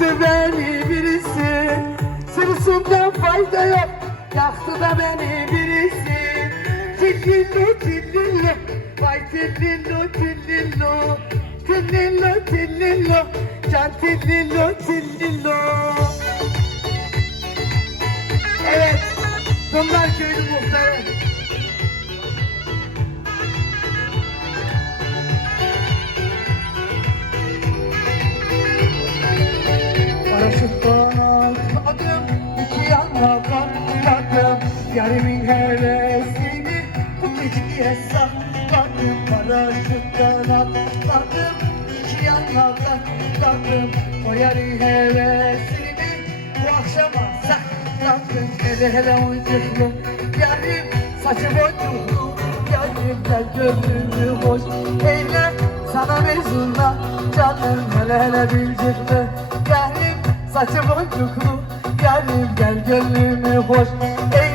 Yaktı beni birisi. Sırısından fayda yok. Yaktı da beni birisi. Tillillo tillillo Vay tillillo tillillo Tillillo tillillo Can tillillo tillillo Evet Dumlar Köyü muhtarı hevesini bu geceye sakladım Paraşütten atladım, iki yana katladım O yarı hevesini. Bu akşama sakladım Hele hele oyuncuklu yarim, saçı boncuklu Yarim gel gönlümü hoş eyle sana mezunla Canım hele hele bilcikli Yarim saçı boncuklu Yarim gel gönlümü hoş eyle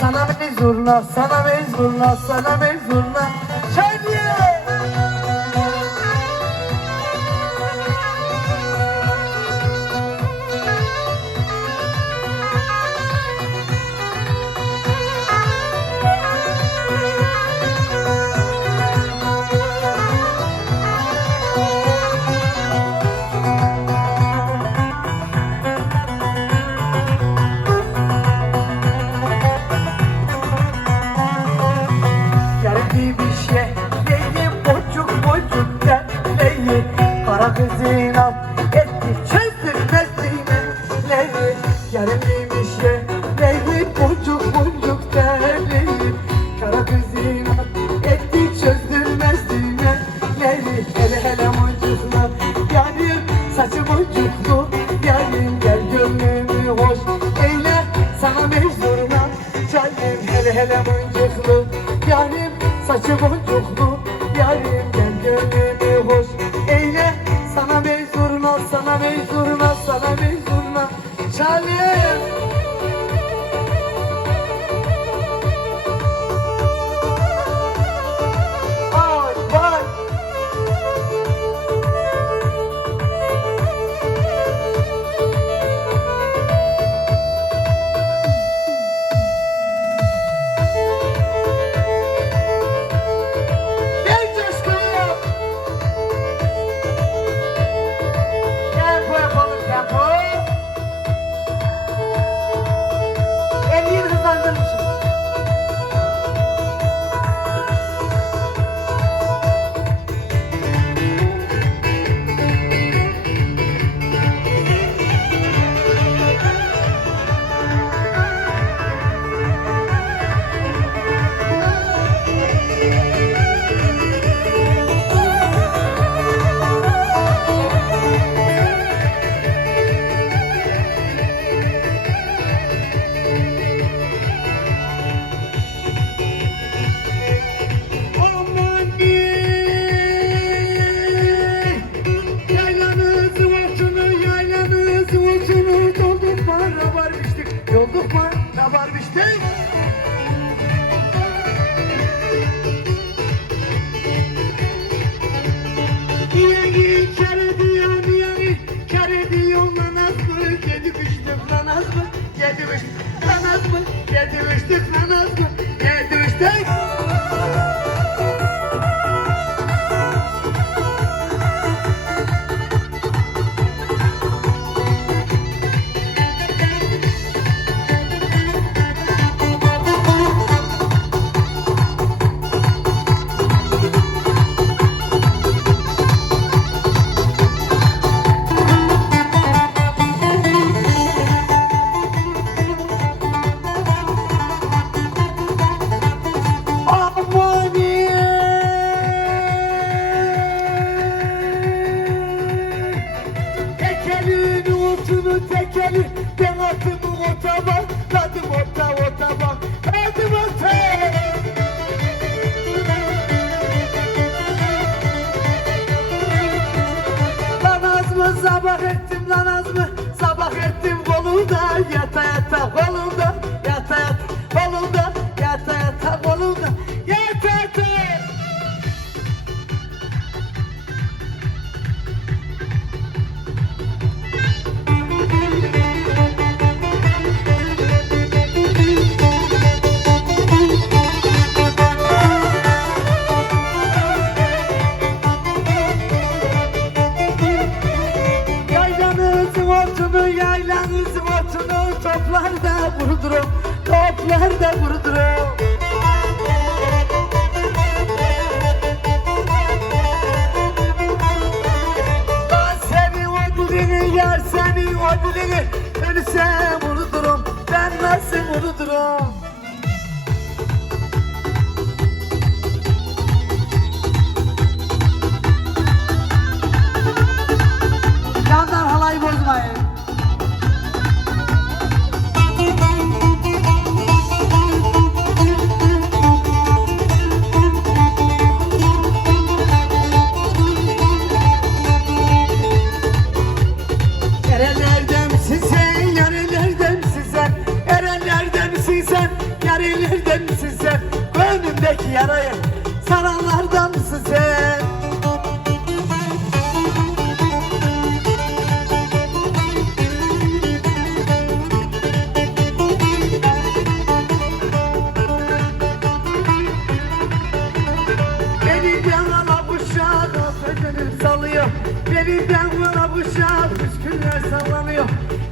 Sana mezurla, sana mezurla, sana mezurla Al Etti çözdürmez Leyli Geldi bir şey Leyli boncuk boncuk Leyli Kara al Etti Hele hele boncuklar Yarim saçı boncuklu Yarim gel gönlümü hoş eyle Sana mecburuna Canım hele hele boncuklu Yarim saçı boncuklu Yarim gel gönlümü sana mecburuna sana mecburuna Çalim Vay mı? Kendi üstü tekeli Ben atımı otama Kadım ota otama Kadım ota Lan az mı sabah ettim lan az mı Sabah ettim yer seni o dilini Ölsem ben nasıl unuturum? Yandan halayı bozmayın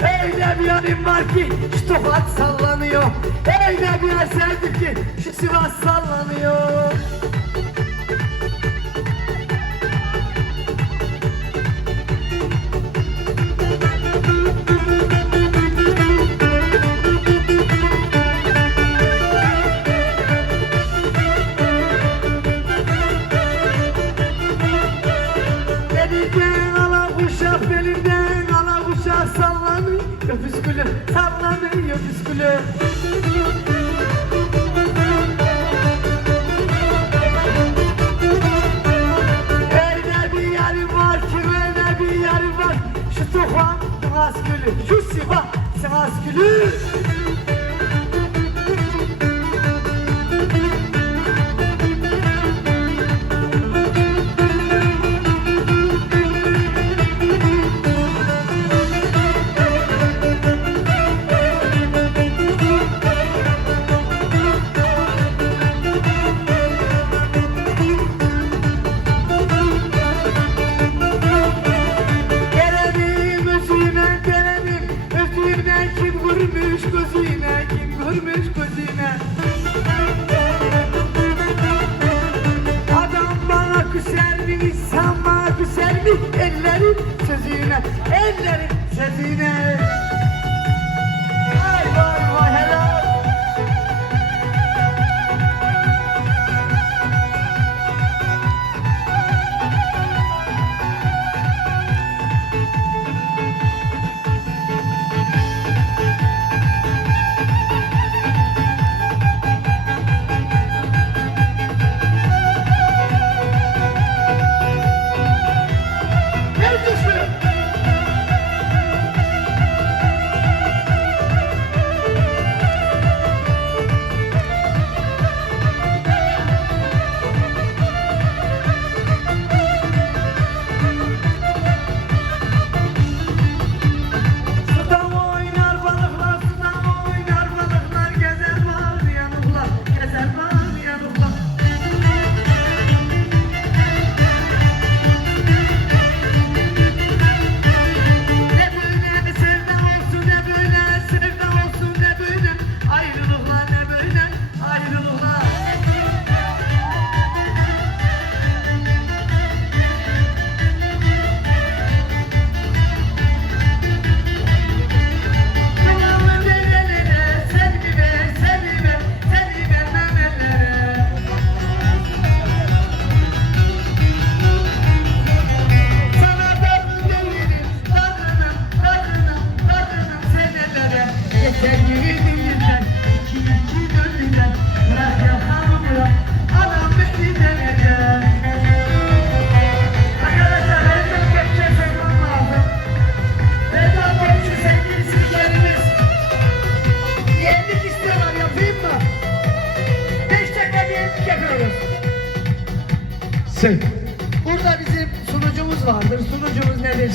Öyle bir yanım var ki şu tokat sallanıyor. Öyle bir yer sevdim ki şu Sivas sallanıyor püskülü Öyle bir yarım var ki öyle bir Şu tufan Sivas gülü Şu Sivas Sivas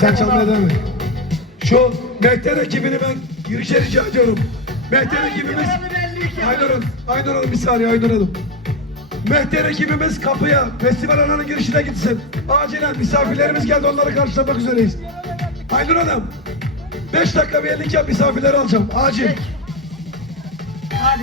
sen çalmaya devam et. Şu Mehter ekibini ben girişe rica ediyorum. Mehter ekibimiz... Aynur Hanım, Aynur Hanım bir saniye Aynur Hanım. Mehter ekibimiz kapıya, festival alanının girişine gitsin. Acilen misafirlerimiz geldi, onları karşılamak üzereyiz. Aynur Hanım, 5 dakika bir ellik yap misafirleri alacağım. Acil. Hadi.